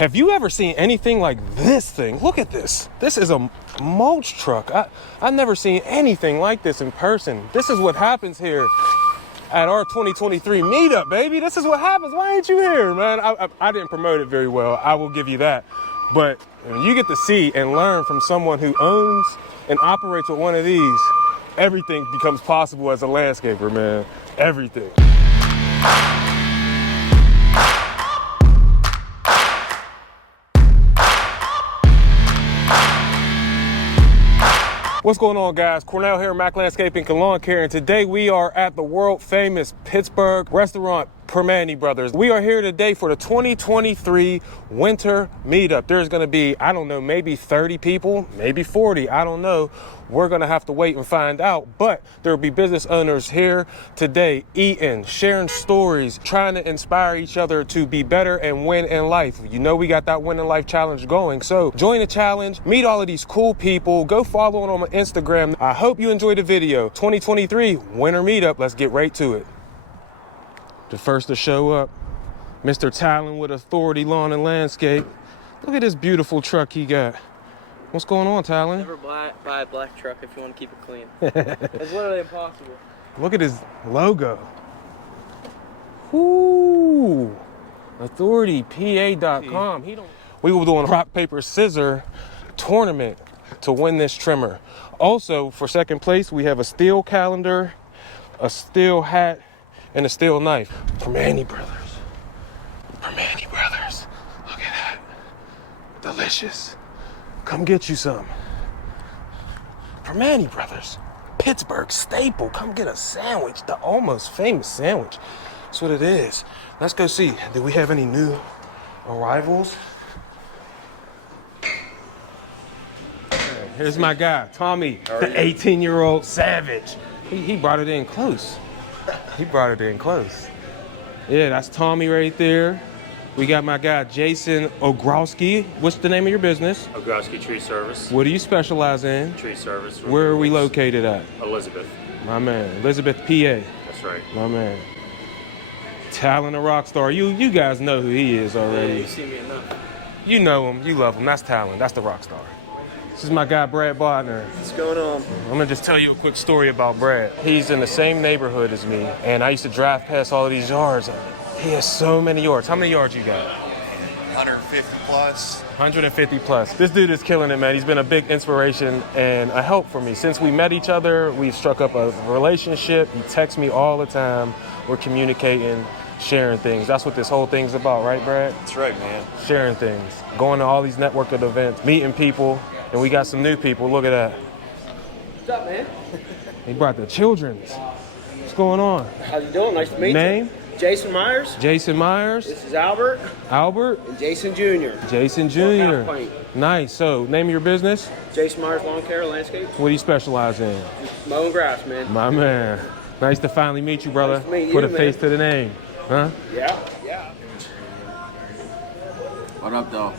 Have you ever seen anything like this thing? Look at this. This is a mulch truck. I've never seen anything like this in person. This is what happens here at our 2023 meetup, baby. This is what happens. Why ain't you here, man? I didn't promote it very well. I will give you that. But you get to see and learn from someone who owns and operates with one of these. Everything becomes possible as a landscaper, man. Everything. What's going on, guys? Cornell here, Mac Landscaping and Lawn Care, and today we are at the world famous Pittsburgh restaurant Primanti Brothers. We are here today for the 2023 winter meetup. There's gonna be, I don't know, maybe 30 people, maybe 40, I don't know. We're gonna have to wait and find out, but there'll be business owners here today eating, sharing stories, trying to inspire each other to be better and win in life. You know we got that win in life challenge going, so join the challenge, meet all of these cool people, go follow them on Instagram. I hope you enjoyed the video. 2023 winter meetup, let's get right to it. The first to show up, Mr. Talon with Authority Lawn and Landscape. Look at this beautiful truck he got. What's going on, Talon? Never buy a black truck if you want to keep it clean. It's literally impossible. Look at his logo. Woo! AuthorityPA.com. We were doing a rock, paper, scissor tournament to win this trimmer. Also, for second place, we have a steel calendar, a steel hat, and a steel knife. Primanti Brothers. Primanti Brothers. Look at that. Delicious. Come get you some. Primanti Brothers. Pittsburgh staple. Come get a sandwich. The almost famous sandwich. That's what it is. Let's go see. Do we have any new arrivals? Here's my guy, Tommy, the 18-year-old savage. He brought it in close. He brought it in close. Yeah, that's Tommy right there. We got my guy, Jason Ogrowski. What's the name of your business? Ogrowski Tree Service. What do you specialize in? Tree Service. Where are we located at? Elizabeth. My man, Elizabeth, PA. That's right. My man. Talon, a rock star. You guys know who he is already. Yeah, you see me enough. You know him, you love him. That's Talon, that's the rock star. This is my guy, Brad Bodner. What's going on? I'm gonna just tell you a quick story about Brad. He's in the same neighborhood as me, and I used to drive past all of these yards. He has so many yards. How many yards you got? 150 plus. 150 plus. This dude is killing it, man. He's been a big inspiration and a help for me. Since we met each other, we've struck up a relationship. He texts me all the time. We're communicating, sharing things. That's what this whole thing's about, right, Brad? That's right, man. Sharing things, going to all these networked events, meeting people. And we got some new people. Look at that. What's up, man? He brought the children's. What's going on? How you doing? Nice to meet you. Name? Jason Myers. Jason Myers. This is Albert. Albert. And Jason Jr. Jason Jr. Nice. So, name of your business? Jason Myers Lawn Care, Landscape. What do you specialize in? Mowing grass, man. My man. Nice to finally meet you, brother. Nice to meet you, Put a man. face to the name. Huh? Yeah. What up, though?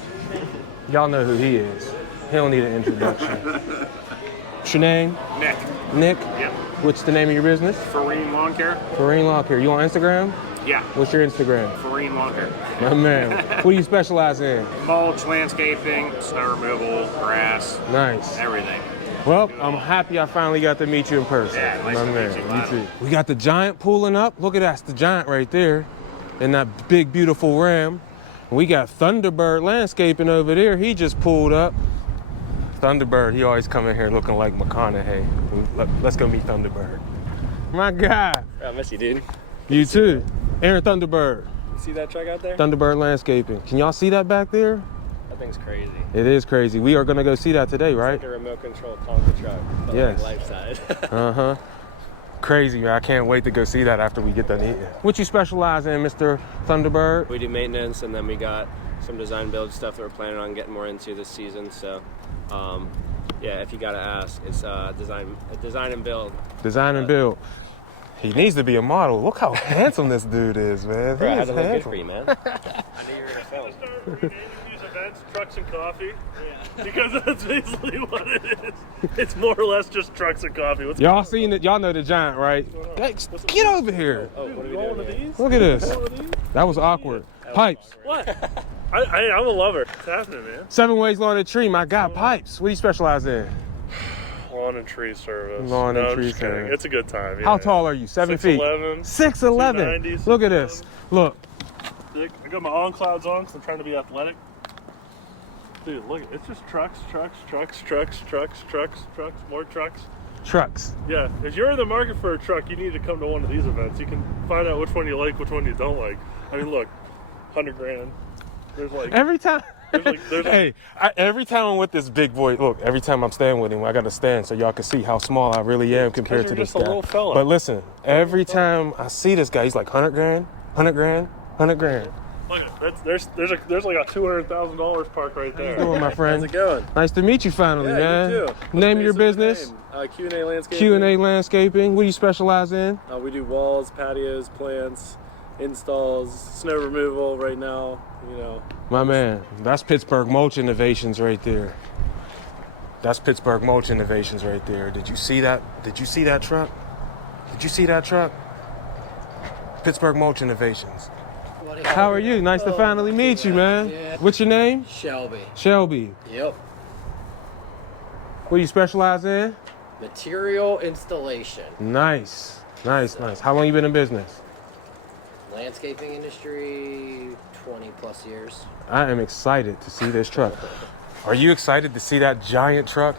Y'all know who he is. He don't need an introduction. What's your name? Nick. Nick? Yep. What's the name of your business? Farine Lawn Care. Farine Lawn Care. You on Instagram? Yeah. What's your Instagram? Farine Lawn Care. My man. What do you specialize in? Mulch, landscaping, snow removal, grass, Nice. everything. Well, I'm happy I finally got to meet you in person. Yeah, nice My to man. meet you, You Lionel. too. We got the Giant pulling up. Look at that. That's the Giant right there. And that big, beautiful Ram. We got Thunderbird Landscaping over there. He just pulled up. Thunderbird, he always come in here looking like McConaughey. Let's go meet Thunderbird. My guy. I miss you, dude. You too. Aaron Thunderbird. You see that truck out there? Thunderbird Landscaping. Can y'all see that back there? That thing's crazy. It is crazy. We are gonna go see that today, right? Like a remote control Tonka truck. But Yes. like life size. Uh-huh. Crazy, man. I can't wait to go see that after we get done eating. What you specialize in, Mr. Thunderbird? We do maintenance, and then we got some design build stuff that we're planning on getting more into this season. So, yeah, if you gotta ask, it's design and build. Design and build. He needs to be a model. Look how handsome this dude is, man. Bro, I He had is to look good handsome. for you, man. I knew you were gonna film. Start renaming these events Trucks and Coffee. Yeah. Because that's basically what it is. It's more or less just trucks and coffee. What's Y'all seen it? Y'all know the Giant, right? Hey, get over here. Oh, what are we roll doing one of here? these? Look at this. Roll one of these? That was awkward. Pipes. What? I'm a lover. It's happening, man. 7 Ways Lawn and Tree. My God, pipes. What do you specialize in? Lawn and tree service. Lawn and I'm tree just kidding. service. It's a good time. Yeah, How tall are you? 7 feet? 6'11". 6'11". 290, Look at this. Look. I got my on clouds on because I'm trying to be athletic. Dude, look, it's just trucks, more trucks. Trucks. Yeah, if you're in the market for a truck, you need to come to one of these events. You can find out which one you like, which one you don't like. I mean, look, 100 grand. There's like Every time. there's Hey, every time I'm with this big boy, look, every time I'm staying with him, I got to stand so y'all can see how small I really am compared to you're this just a guy. little fella. But listen, every time I see this guy, he's like 100 grand, 100 grand, 100 grand. Look, there's like a $200,000 park right there. How you doing, my friend? How's it going? Nice to meet you finally, Yeah, man. you too. Name of your What's your business? name? Q&A Landscaping. Q&A Landscaping. What do you specialize in? We do walls, patios, plants, installs, snow removal right now, you know. My man, that's Pittsburgh Mulch Innovations right there. That's Pittsburgh Mulch Innovations right there. Did you see that? Did you see that truck? Did you see that truck? Pittsburgh Mulch Innovations. How are you? Nice to finally meet you, man. Yeah. What's your name? Shelby. Shelby. Yep. What do you specialize in? Material installation. Nice. Nice, nice. How long you been in business? Landscaping industry, 20 plus years. I am excited to see this truck. Are you excited to see that giant truck?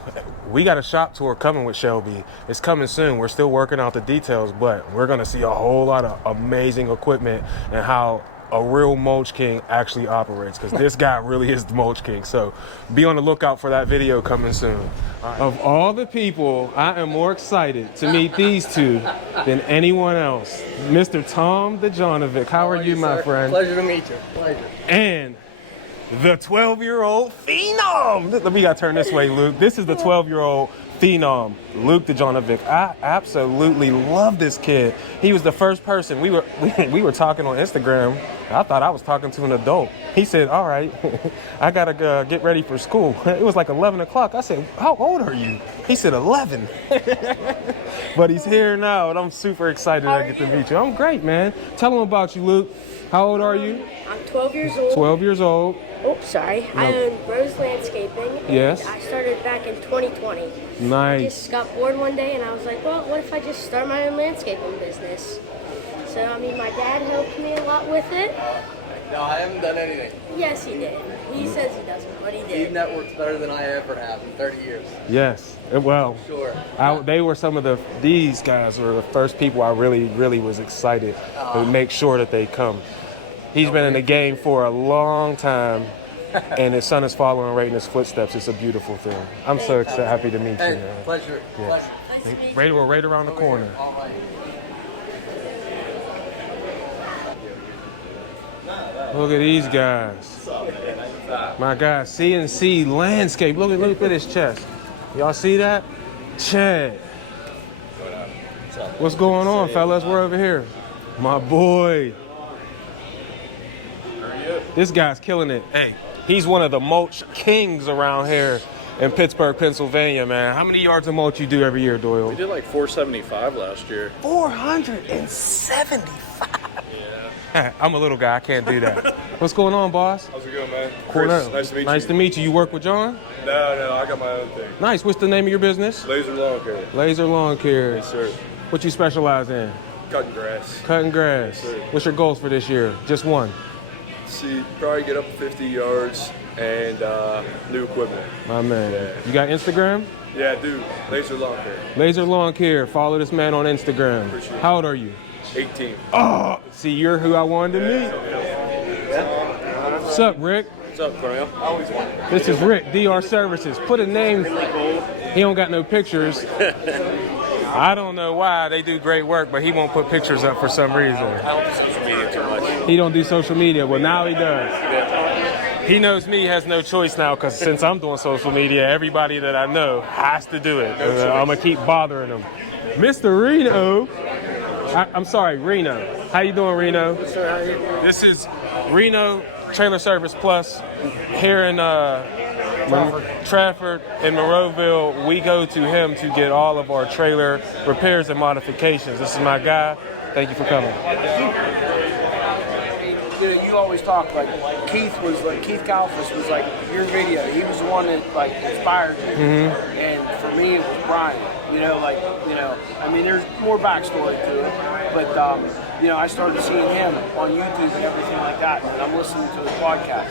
We got a shop tour coming with Shelby. It's coming soon. We're still working out the details, but we're gonna see a whole lot of amazing equipment and how a real Mulch King actually operates, because this guy really is the Mulch King. So be on the lookout for that video coming soon. Of all the people, I am more excited to meet these two than anyone else. Mr. Tom DeJonovic, how are you, my friend? Pleasure to meet you. Pleasure. And the 12-year-old phenom. We gotta turn this way, Luke. This is the 12-year-old phenom, Luke DeJonovic. I absolutely love this kid. He was the first person. We were talking on Instagram. I thought I was talking to an adult. He said, all right, I gotta get ready for school. It was like 11 o'clock. I said, how old are you? He said 11. But he's here now, and I'm super excited I get to meet you. I'm great, man. Tell him about you, Luke. How old are you? I'm 12 years old. 12 years old. Oh, sorry. No. I own Bros Landscaping. And Yes. I started back in 2020. Nice. Just got bored one day and I was like, well, what if I just start my own landscaping business? So, I mean, my dad helped me a lot with it. No, I haven't done anything. Yes, he did. He says he doesn't, but he You've did. networked better than I ever have in 30 years. Yes. Well, Sure. they were these guys were the first people I really was excited to make sure that they come. He's been in the game for a long time, and his son is following right in his footsteps. It's a beautiful thing. I'm so excited, happy to meet you, Hey, man. pleasure. Yeah. Pleasure. Nice to meet Right, you. we're right around the corner. All right. Look at these guys. My guy, CNC Landscape. Look at his chest. Y'all see that? Chad. What's going on, fellas? We're over here. My boy. This guy's killing it. Hey, he's one of the mulch kings around here in Pittsburgh, Pennsylvania, man. How many yards of mulch you do every year, Doyle? We did like 475 last year. 475. Yeah. I'm a little guy. I can't do that. What's going on, boss? How's it going, man? Cornell. Chris, nice to meet you. Nice to meet you. You work with John? No, I got my own thing. Nice. What's the name of your business? Laser lawn care. Laser Lawn Care. Yes, sir. What you specialize in? Cutting grass. Cutting grass. Yes, sir. What's your goals for this year? Just one. See, probably get up to 50 yards and new equipment. My man. Yeah. You got Instagram? Yeah, dude. Laser lawn care. Laser Lawn Care. Follow this man on Instagram. Appreciate it. How old are you? 18. Oh, see, you're who I wanted to meet. What's up, Rick? What's up, Cornell? I always wanted. This is Rick, DR Services. Put a name. He don't got no pictures. I don't know why. They do great work, but he won't put pictures up for some reason. I don't do social media too much. He don't do social media. Well, now he does. He knows me, has no choice now, because since I'm doing social media, everybody that I know has to do it. I'm going to keep bothering them. Mr. Reno. I'm sorry, Reno. How you doing, Reno? This is Reno Trailer Service Plus here in Trafford and Monroeville. We go to him to get all of our trailer repairs and modifications. This is my guy. Thank you for coming. You always talk. Like Keith Kalfas was like your video. He was the one that like inspired me. And for me, it was Brian. I mean, there's more backstory to it, but I started seeing him on YouTube and everything like that, and I'm listening to his podcast.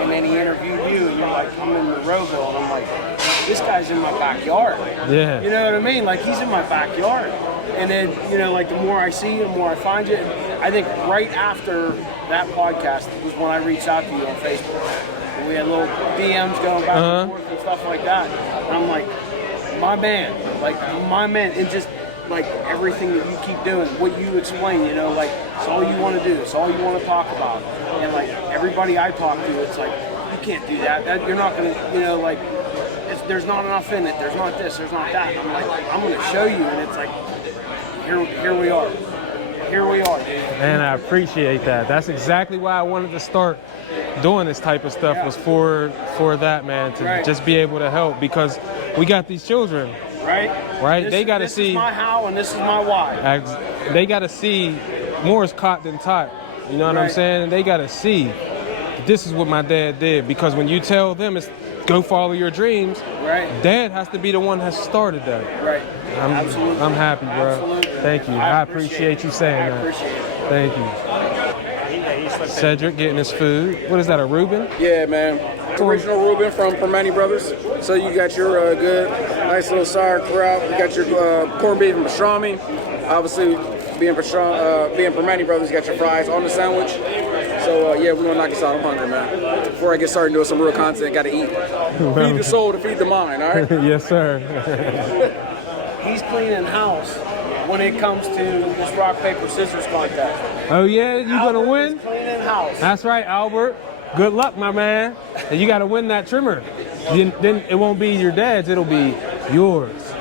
And then he interviewed you, and you're like, I'm in Monroeville, and I'm like, this guy's in my backyard. Yeah. You know what I mean? Like, he's in my backyard. And then, like, the more I see you, the more I find you. And I think right after that podcast was when I reached out to you on Facebook. And we had little DMs going back and forth and stuff like that. And I'm like, my man, and just like everything that you keep doing, what you explain, like it's all you want to do, it's all you want to talk about, and like everybody I talk to, it's like you can't do that you're not gonna, there's not enough in it, there's not this, there's not that. And I'm like, I'm gonna show you, and it's like here we are. Man, I appreciate that. That's exactly why I wanted to start doing this type of stuff, was for that, man, to just be able to help, because we got these children, right? They got to see. This is my how and this is my why. They got to see more is caught than taught. You know what I'm saying? They got to see this is what my dad did, because when you tell them it's go follow your dreams, Dad has to be the one that started that. Absolutely. I'm happy, bro. Absolutely. Thank you. I appreciate you saying that. I appreciate it. Thank you. Cedric getting his food. What is that, a Reuben? Yeah, man. Original Reuben from Primanti Bros. So you got your good, nice little sauerkraut. You got your corned beef and pastrami. Obviously, being Primanti Bros, you got your fries on the sandwich. So yeah, we're gonna knock this out. I'm hungry, man. Before I get started doing some real content, gotta eat. Feed the soul to feed the mind, all right? Yes, sir. He's cleaning house when it comes to this rock, paper, scissors contest. Oh yeah, you gonna win? Cleaning house. That's right, Albert. Good luck, my man. And you gotta win that trimmer. Then it won't be your dad's, it'll be yours.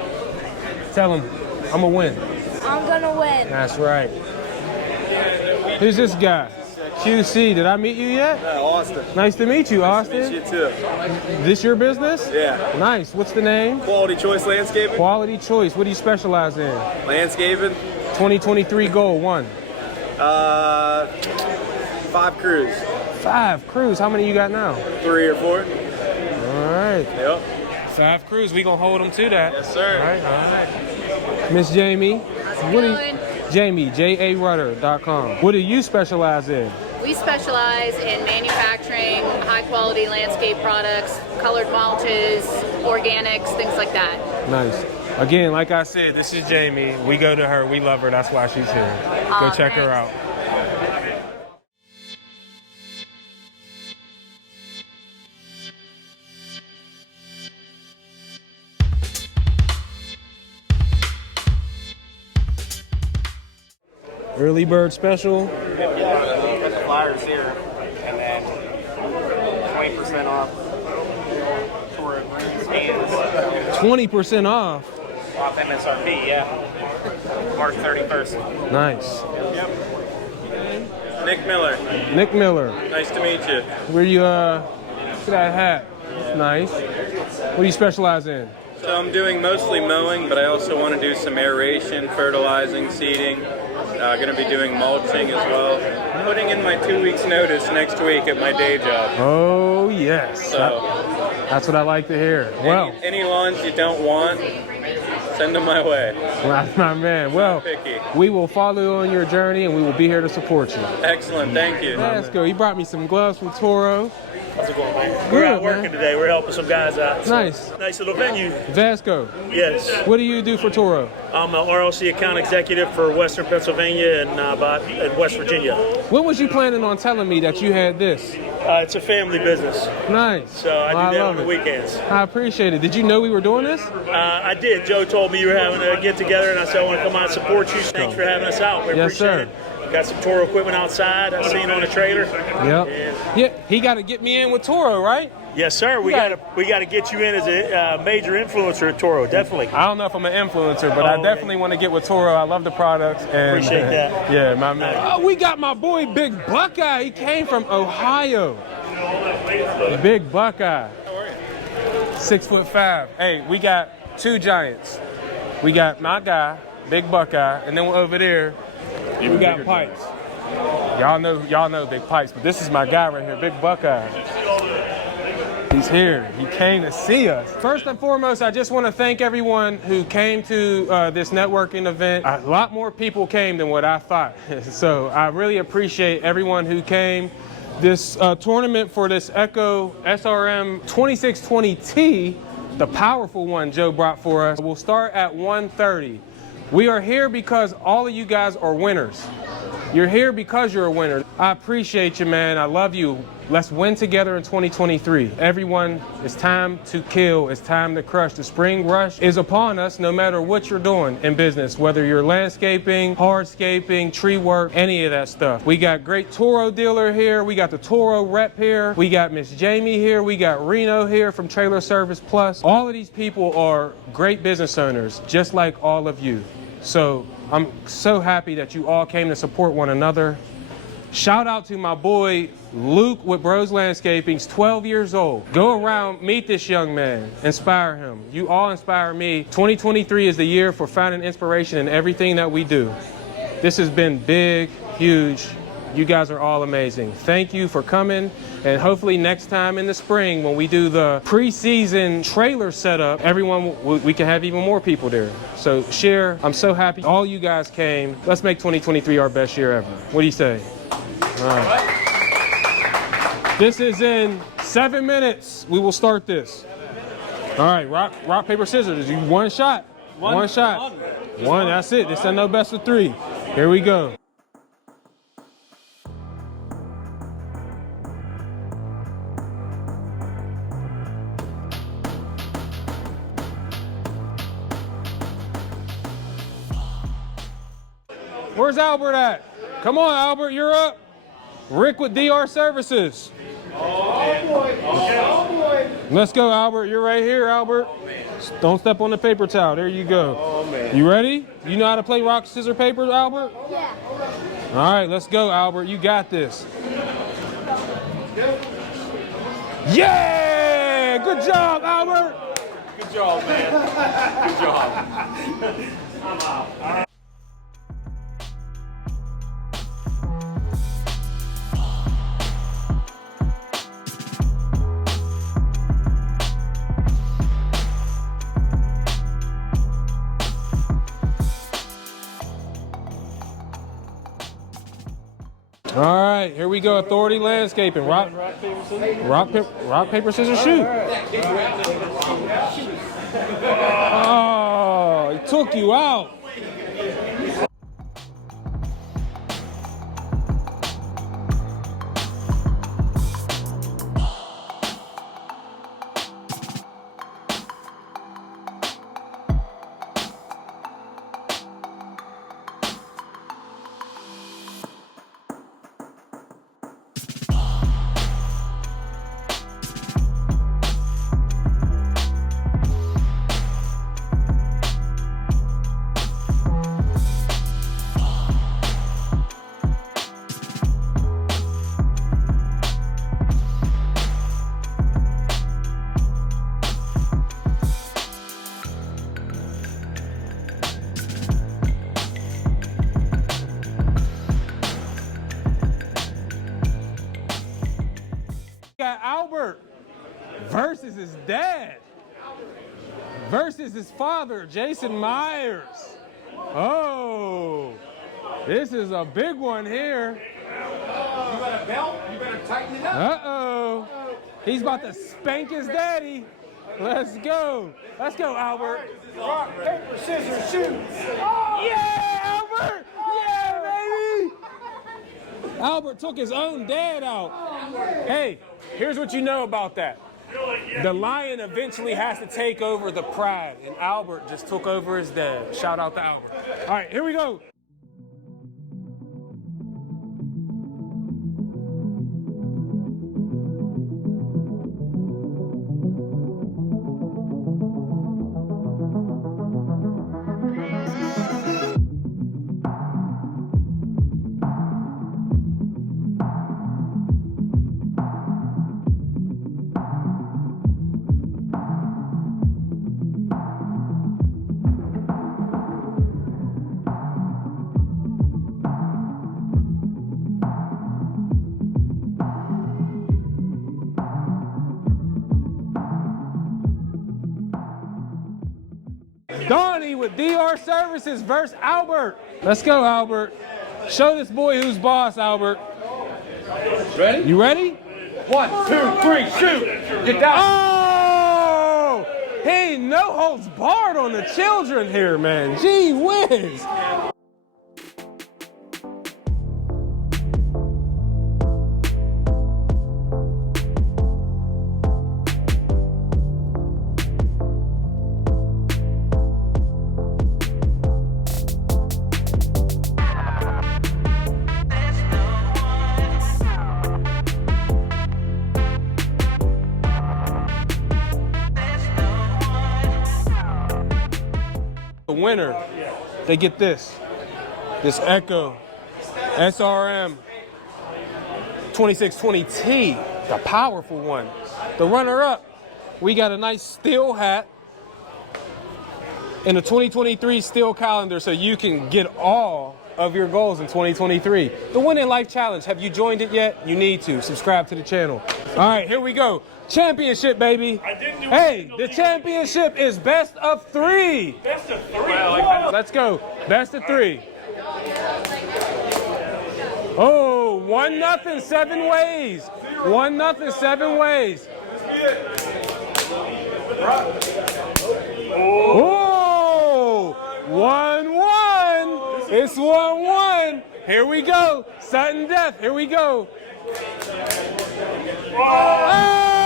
Tell him, I'm gonna win. I'm gonna win. That's right. Who's this guy? QC, did I meet you yet? Yeah, Austin. Nice to meet you, Austin. Nice to meet you too. This your business? Yeah. Nice. What's the name? Quality Choice Landscaping. Quality Choice. What do you specialize in? Landscaping. 2023 goal, 1. 5 crews. 5 crews. How many you got now? 3 or 4. All right. Yep. 5 crews. We gonna hold them to that. Yes, sir. All right. Miss Jamie. What do you, Jamie, JARutter.com. What do you specialize in? We specialize in manufacturing high quality landscape products, colored mulches, organics, things like that. Nice. Again, like I said, this is Jamie. We go to her. We love her. That's why she's here. Go check her out. Early bird special. The flyers here, and then 20% off Toro stands. 20% off. Off MSRP, yeah. March 31st. Nice. Yep. Nick Miller. Nick Miller. Nice to meet you. Where you, look at that hat. It's nice. What do you specialize in? So I'm doing mostly mowing, but I also want to do some aeration, fertilizing, seeding. Going to be doing mulching as well. Putting in my 2 weeks notice next week at my day job. Oh, yes. So that's what I like to hear. Well, any lawns you don't want, send them my way. That's my man. Well, we will follow you on your journey, and we will be here to support you. Excellent. Thank you. Vasco, he brought me some gloves from Toro. How's it going, man? Good, We're out man. working today. We're helping some guys out. So Nice. Nice little venue. Vasco. Yes. What do you do for Toro? I'm an RLC account executive for Western Pennsylvania and West Virginia. When was you planning on telling me that you had this? It's a family business. Nice. So I do that on the weekends. I appreciate it. Did you know we were doing this? I did. Joe told me you were having a get together, and I said I want to come out and support you. Thanks for having us out. We Yes, appreciate sir. it. Got some Toro equipment outside. I seen on the trailer. Yep. Yeah, he got to get me in with Toro, right? Yes, sir. We got to get you in as a major influencer at Toro. Definitely. I don't know if I'm an influencer, but I definitely want to get with Toro. I love the products. And, Appreciate that. Yeah, my man. Oh, we got my boy Big Buckeye. He came from Ohio. Big Buckeye. 6'5". Hey, we got 2 giants. We got my guy, Big Buckeye, and then over there, we got Pipes. Y'all know Big Pipes, but this is my guy right here, Big Buckeye. He's here. He came to see us. First and foremost, I just want to thank everyone who came to this networking event. A lot more people came than what I thought. So I really appreciate everyone who came. This tournament for this Echo SRM 2620T, the powerful one Joe brought for us, will start at 1:30. We are here because all of you guys are winners. You're here because you're a winner. I appreciate you, man. I love you. Let's win together in 2023. Everyone, it's time to kill. It's time to crush. The spring rush is upon us no matter what you're doing in business, whether you're landscaping, hardscaping, tree work, any of that stuff. We got great Toro dealer here. We got the Toro rep here. We got Miss Jamie here. We got Reno here from Trailer Service Plus. All of these people are great business owners, just like all of you. So I'm so happy that you all came to support one another. Shout out to my boy Luke with Bros Landscaping. He's 12 years old. Go around, meet this young man, inspire him. You all inspire me. 2023 is the year for finding inspiration in everything that we do. This has been big, huge. You guys are all amazing. Thank you for coming. And hopefully next time in the spring when we do the preseason trailer setup, we can have even more people there. So share, I'm so happy all you guys came. Let's make 2023 our best year ever. What do you say? All right. This is in 7 minutes. We will start this. All right, rock, paper, scissors. You one shot. One shot. One, that's it. This is no best of 3. Here we go. Where's Albert at? Come on, Albert, you're up. Rick with DR Services. Oh, boy. Oh, boy. Let's go, Albert. You're right here, Albert. Don't step on the paper towel. There you go. Oh, man. You ready? You know how to play rock, scissors, paper, Albert? Yeah. All right, let's go, Albert. You got this. Yeah! Good job, Albert. Good job, man. Good job. I'm out. All right, here we go. Authority Landscaping. Rock, paper, scissors, shoot. Oh, he took you out. Got Albert versus his dad versus his father, Jason Myers. Oh, this is a big one here. You got a belt? You better tighten it up. Uh-oh. He's about to spank his daddy. Let's go. Let's go, Albert. Rock, paper, scissors, shoot. Yeah, Albert. Yeah, baby. Albert took his own dad out. Hey, here's what you know about that. The lion eventually has to take over the pride, and Albert just took over his dad. Shout out to Albert. All right, here we go. Donnie with DR Services versus Albert. Let's go, Albert. Show this boy who's boss, Albert. Ready? You ready? 1, 2, 3, shoot! Get down! Oh! He no holds barred on the children here, man. Gee whiz! The winner, they get this Echo SRM 2620T, the powerful one. The runner-up, we got a nice steel hat and a 2023 steel calendar so you can get all of your goals in 2023. The Winning Life Challenge, have you joined it yet? You need to. Subscribe to the channel. All right, here we go. Championship, baby. Hey, the championship is best of 3. Best of 3. Let's go. Best of 3. Oh, 1-0, 7 ways. 1-0, 7 ways. Oh, 1-1. It's 1-1. Here we go. Sudden death. Here we go. Oh!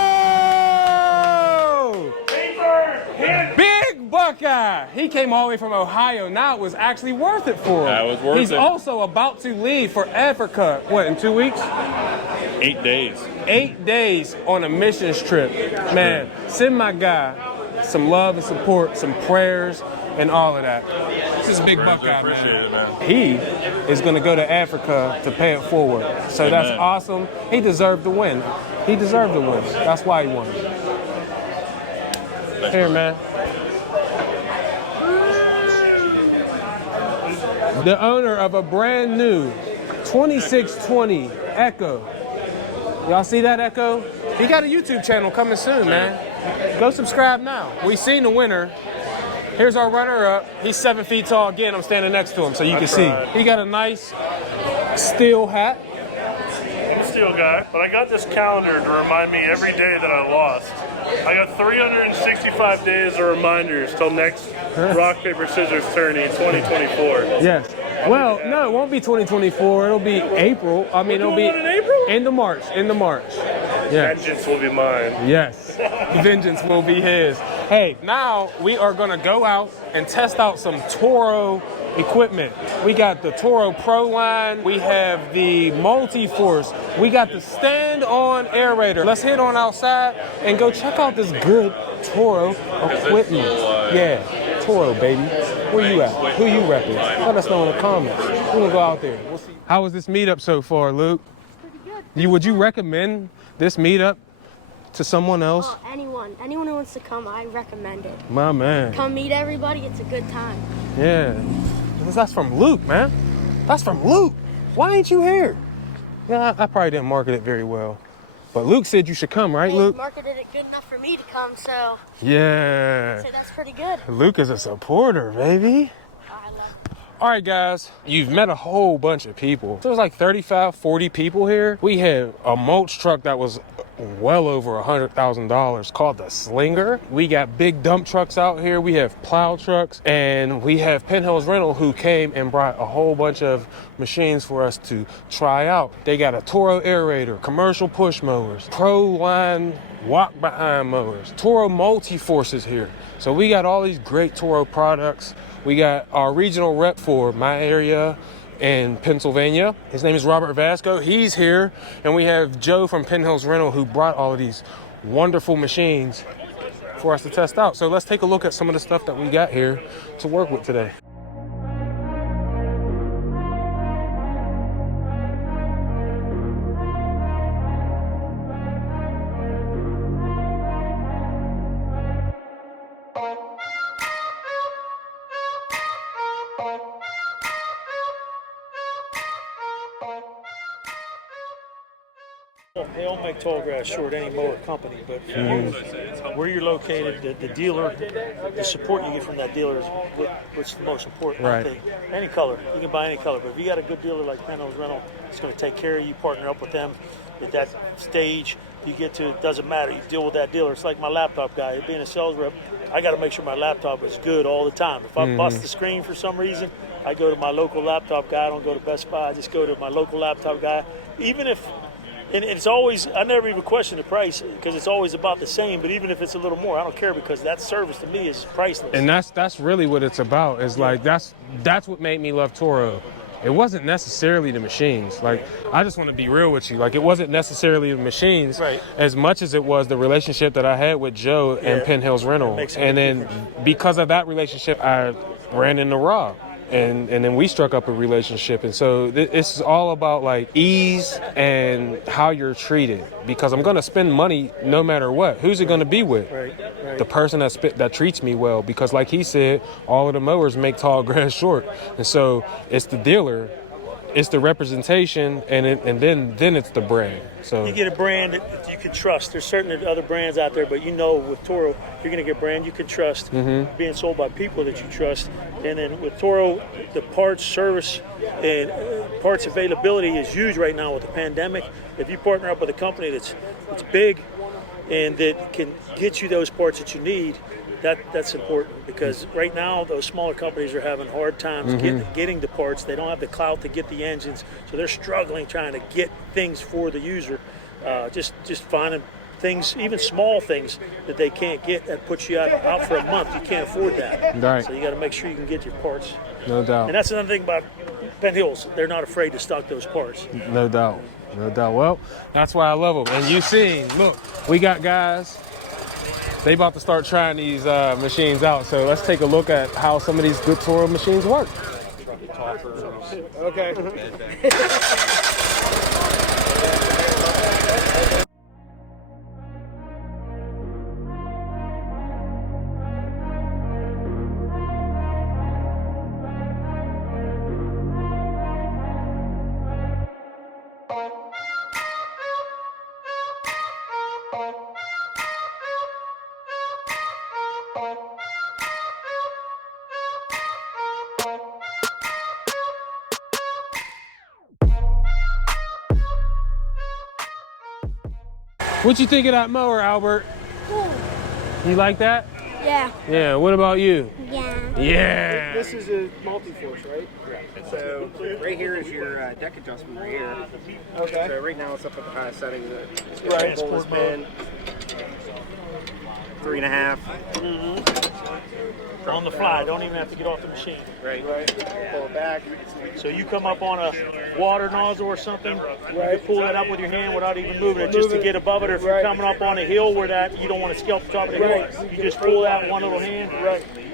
Big Buckeye. He came all the way from Ohio. Now it was actually worth it for him. That was worth it. He's also about to leave for Africa. What, in 2 weeks? 8 days. 8 days on a missions trip. Man, send my guy some love and support, some prayers, and all of that. This is Big Buckeye, man. He is going to go to Africa to pay it forward. So that's awesome. He deserved the win. He deserved the win. That's why he won. Here, man. The owner of a brand new 2620 Echo. Y'all see that, Echo? He got a YouTube channel coming soon, man. Go subscribe now. We seen the winner. Here's our runner-up. He's 7 feet tall. Again, I'm standing next to him so you can see. He got a nice steel hat. I'm a steel guy, but I got this calendar to remind me every day that I lost. I got 365 days of reminders till next rock, paper, scissors tourney in 2024. Yes. Well, no, it won't be 2024. It'll be April. I mean, it'll be in April? End of March. End of March. Yes. Vengeance will be mine. Yes. Vengeance will be his. Hey, now we are going to go out and test out some Toro equipment. We got the Toro Pro line. We have the Multi-Force. We got the stand-on aerator. Let's head on outside and go check out this good Toro equipment. Yeah, Toro, baby. Where you at? Who you repping? Let us know in the comments. We're going to go out there. We'll see. How was this meetup so far, Luke? Pretty good. Would you recommend this meetup to someone else? Oh, anyone who wants to come, I recommend it. My man. Come meet everybody. It's a good time. Yeah. That's from Luke, man. That's from Luke. Why ain't you here? Yeah, I probably didn't market it very well. But Luke said you should come, right, They Luke? marketed it good enough for me to come, so Yeah. I'd say that's pretty good. Luke is a supporter, baby. All right, guys, you've met a whole bunch of people. There's like 35, 40 people here. We had a mulch truck that was well over $100,000 called the Slinger. We got big dump trucks out here. We have plow trucks, and we have Penn Rental who came and brought a whole bunch of machines for us to try out. They got a Toro aerator, commercial push mowers, pro line walk behind mowers, Toro Multi-Forces here. So we got all these great Toro products. We got our regional rep for my area in Pennsylvania. His name is Robert Vasco. He's here. And we have Joe from Penn Rental who brought all of these wonderful machines for us to test out. So let's take a look at some of the stuff that we got here to work with today. They don't make tall grass short, any mower company, but for you, where you're located, the dealer, the support you get from that dealer is what's the most important. Right. I think. Any color, you can buy any color, but if you got a good dealer like Penn Rental, it's going to take care of you, partner up with them. At that stage you get to, it doesn't matter, you deal with that dealer. It's like my laptop guy, being a sales rep, I got to make sure my laptop is good all the time. If I bust the screen for some reason, I go to my local laptop guy. I don't go to Best Buy, I just go to my local laptop guy. Even if, and it's always, I never even question the price because it's always about the same, but even if it's a little more, I don't care because that service to me is priceless. And that's really what it's about. Is like that's what made me love Toro. It wasn't necessarily the machines. Like, I just want to be real with you. Like, it wasn't necessarily the machines as much as it was the relationship that I had with Joe and Penn Hills Rental. And then because of that relationship, I ran into Rob. And then we struck up a relationship. And so it's all about like ease and how you're treated, because I'm going to spend money no matter what. Who's it going to be with? The person that treats me well, because like he said, all of the mowers make tall grass short. And so it's the dealer, it's the representation, and then it's the brand. So you get a brand that you can trust. There's certain other brands out there, but you know with Toro, you're going to get a brand you can trust, being sold by people that you trust. And then with Toro, the parts service and parts availability is huge right now with the pandemic. If you partner up with a company that's big and that can get you those parts that you need, that's important, because right now those smaller companies are having hard times getting the parts. They don't have the clout to get the engines, so they're struggling trying to get things for the user. Just finding things, even small things that they can't get, that puts you out for a month. You can't afford that. Right. So you got to make sure you can get your parts. No doubt. And that's another thing about Penn Hills. They're not afraid to stock those parts. No doubt. No doubt. Well, that's why I love them. And you seen, look, we got guys. They about to start trying these machines out. So let's take a look at how some of these good Toro machines work. Okay. What you think of that mower, Albert? Cool. You like that? Yeah. Yeah. What about you? Yeah. Yeah. This is a multi-force, right? So right here is your deck adjustment right here. Okay. So right now it's up at the highest setting. Right. Pull has been 3.5. On the fly, don't even have to get off the machine. Right. Pull it back. So you come up on a water nozzle or something, you can pull that up with your hand without even moving it, just to get above it. Or if you're coming up on a hill where that you don't want to scalp the top of the hill, you just pull that one little hand.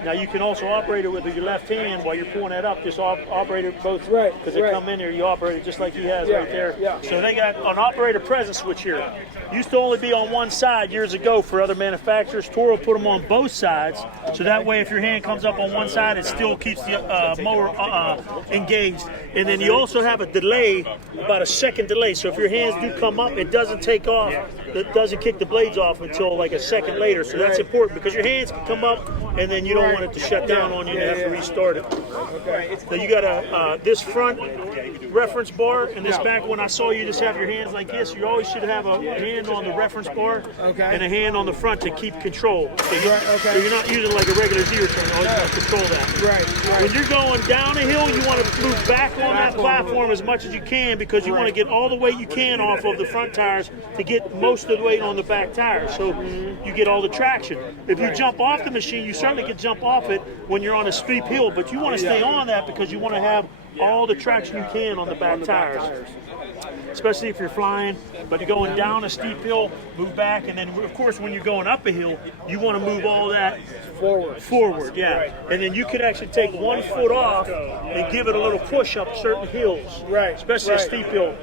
Now you can also operate it with your left hand while you're pulling that up. Just operate it both, because they come in there. You operate it just like he has right there. So they got an operator presence switch here. Used to only be on one side years ago for other manufacturers. Toro put them on both sides, so that way if your hand comes up on one side, it still keeps the mower engaged. And then you also have a delay, about a second delay. So if your hands do come up, it doesn't take off. It doesn't kick the blades off until like a second later. So that's important, because your hands can come up and then you don't want it to shut down on you and have to restart it. So you got this front reference bar and this back one. I saw you just have your hands like this. You always should have a hand on the reference bar and a hand on the front to keep control. So, so you're not using like a regular zero turn. You always want to control that. When you're going down a hill, you want to move back on that platform as much as you can, because you want to get all the weight you can off of the front tires to get most of the weight on the back tires, so you get all the traction. If you jump off the machine, you certainly can jump off it when you're on a steep hill, but you want to stay on that because you want to have all the traction you can on the back tires, especially if you're flying. But you're going down a steep hill, move back, and then of course when you're going up a hill, you want to move all that forward, and then you could actually take 1 foot off and give it a little push up certain hills, especially a steep hill.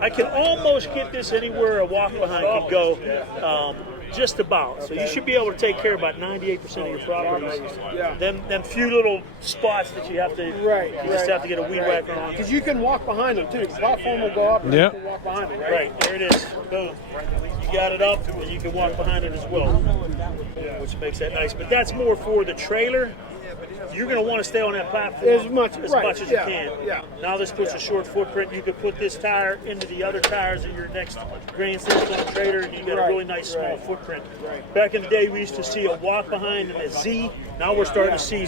I can almost get this anywhere a walk behind can go. Just about. So you should be able to take care of about 98% of your properties. Yeah. Them few little spots that you have to, you just have to get a weed whacker on. Because you can walk behind them too. The platform will go up and you can walk behind them, right? Right, there it is. Boom. You got it up and you can walk behind it as well, which makes that nice. But that's more for the trailer. You're going to want to stay on that platform as much as you can. Yeah. Now this puts a short footprint. You could put this tire into the other tires of your next grandstand on the trailer, and you got a really nice small footprint. Back in the day, we used to see a walk behind and a Z. Now we're starting to see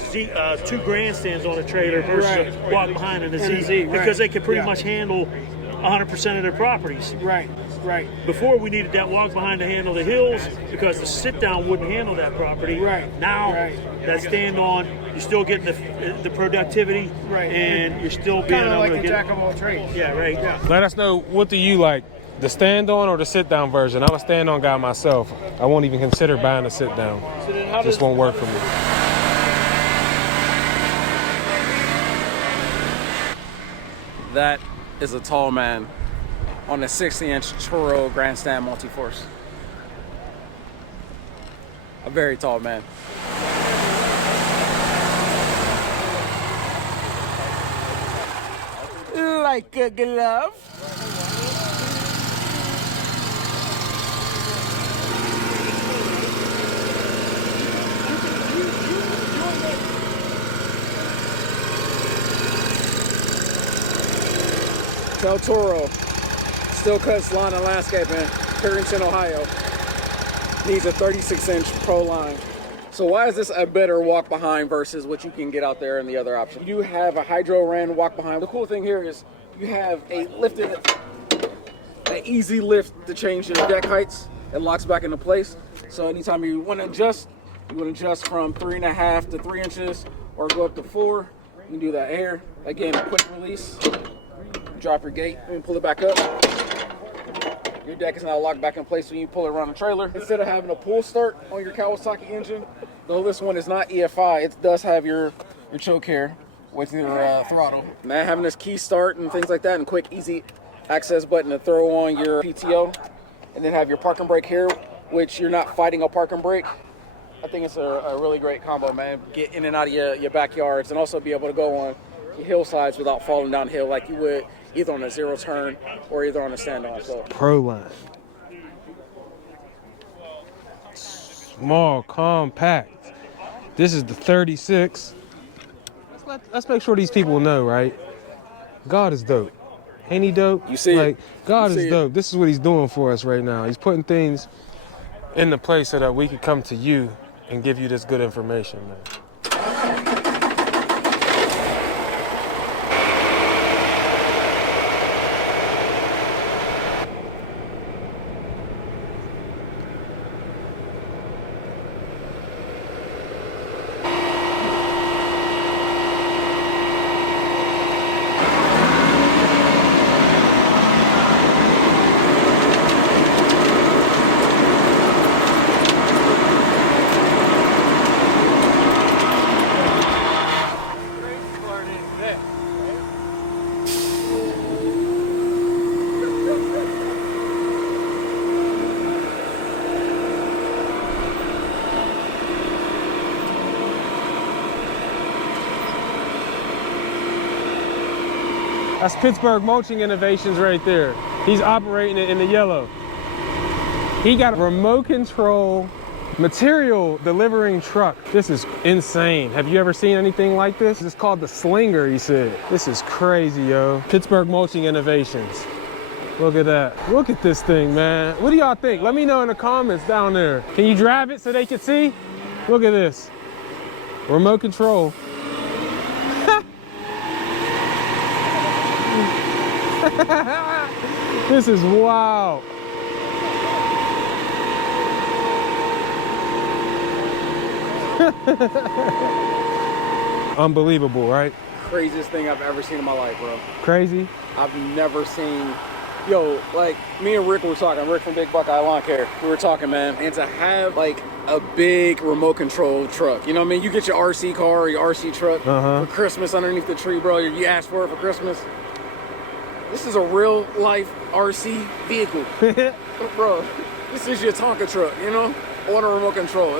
two grandstands on a trailer versus a walk behind and a Z, because they can pretty much handle 100% of their properties. Right. Before we needed that walk behind to handle the hills because the sit down wouldn't handle that property. Now that stand on, you're still getting the productivity, and you're still being able like to a get jack of all trades. Yeah, right. Let us know, what do you like, the stand on or the sit down version? I'm a stand on guy myself. I won't even consider buying a sit down. So then how Just won't work for me. That is a tall man on a 60-inch Toro grandstand multi-force. A very tall man. Like a glove. Del Toro, still cuts lawn and landscaping, Carrington, Ohio. Needs a 36-inch pro line. So why is this a better walk behind versus what you can get out there in the other option? You have a hydro ran walk behind. The cool thing here is you have an easy lift to change your deck heights. It locks back into place. So anytime you want to adjust, from 3.5 to 3 inches or go up to 4. You can do that here. Again, quick release. Drop your gate and pull it back up. Your deck is now locked back in place when you pull it around the trailer. Instead of having a pull start on your Kawasaki engine, though this one is not EFI, it does have your choke here with your throttle. Now having this key start and things like that, and quick, easy access button to throw on your PTO, and then have your parking brake here, which you're not fighting a parking brake. I think it's a really great combo, man. Get in and out of your backyards, and also be able to go on your hillsides without falling downhill like you would either on a zero turn or either on a stand-on. So Pro line. Small, compact. This is the 36. Let's make sure these people know, right? God is dope. Ain't he dope? You see, like, God is dope. This is what he's doing for us right now. He's putting things into place so that we can come to you and give you this good information, man. That's Pittsburgh Mulching Innovations right there. He's operating it in the yellow. He got a remote control material delivering truck. This is insane. Have you ever seen anything like this? It's called the Slinger, he said. This is crazy, yo. Pittsburgh Mulching Innovations. Look at that. Look at this thing, man. What do y'all think? Let me know in the comments down there. Can you drive it so they can see? Look at this. Remote control. This is wild. Unbelievable, right? Craziest thing I've ever seen in my life, bro. Crazy? I've never seen, yo, like me and Rick were talking, Rick from Big Buckeye Lawn Care. We were talking, man, and to have like a big remote control truck, you know what I mean? You get your RC car or your RC truck for Christmas underneath the tree, bro. You ask for it for Christmas. This is a real life RC vehicle, bro. this is your Tonka truck, you know, on a remote control.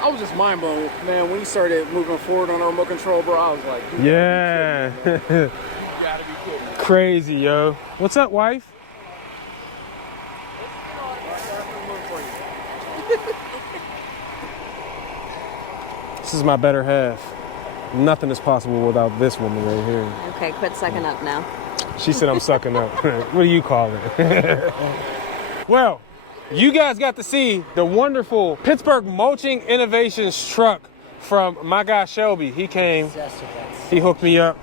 I was just mind blown, man. When you started moving forward on a remote control, bro, I was like, yeah. You gotta be kidding me. Crazy, yo. What's up, wife? This is my better half. Nothing is possible without this woman right here. Okay, quit sucking up now. She said I'm sucking up. What do you call it? Well, you guys got to see the wonderful Pittsburgh Mulching Innovations truck from my guy Shelby. He came, he hooked me up.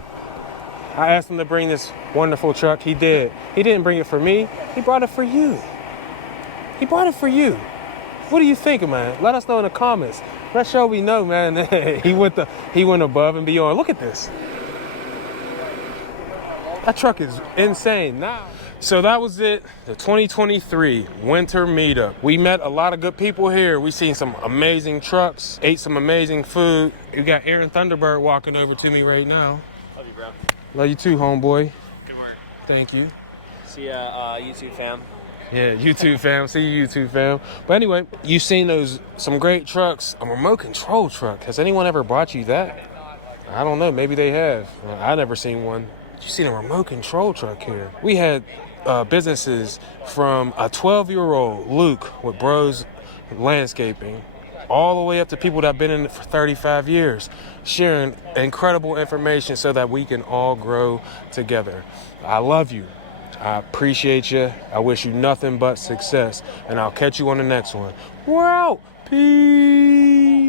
I asked him to bring this wonderful truck. He did. He didn't bring it for me. He brought it for you. He brought it for you. What do you think, man? Let us know in the comments. Let Shelby know, man. he went above and beyond. Look at this. That truck is insane now. So that was it, the 2023 winter meetup. We met a lot of good people here. We seen some amazing trucks, ate some amazing food. We got Aaron Thunderbird walking over to me right now. Love you, bro. Love you too, homeboy. Good work. Thank you. See ya, YouTube fam. Yeah, YouTube fam. See you, YouTube fam. But anyway, you've seen some great trucks. A remote control truck. Has anyone ever brought you that? I don't know. Maybe they have. I never seen one. You seen a remote control truck here? We had businesses from a 12-year-old Luke with Bros Landscaping, all the way up to people that have been in it for 35 years, sharing incredible information so that we can all grow together. I love you. I appreciate you. I wish you nothing but success. And I'll catch you on the next one. We're out. Peace.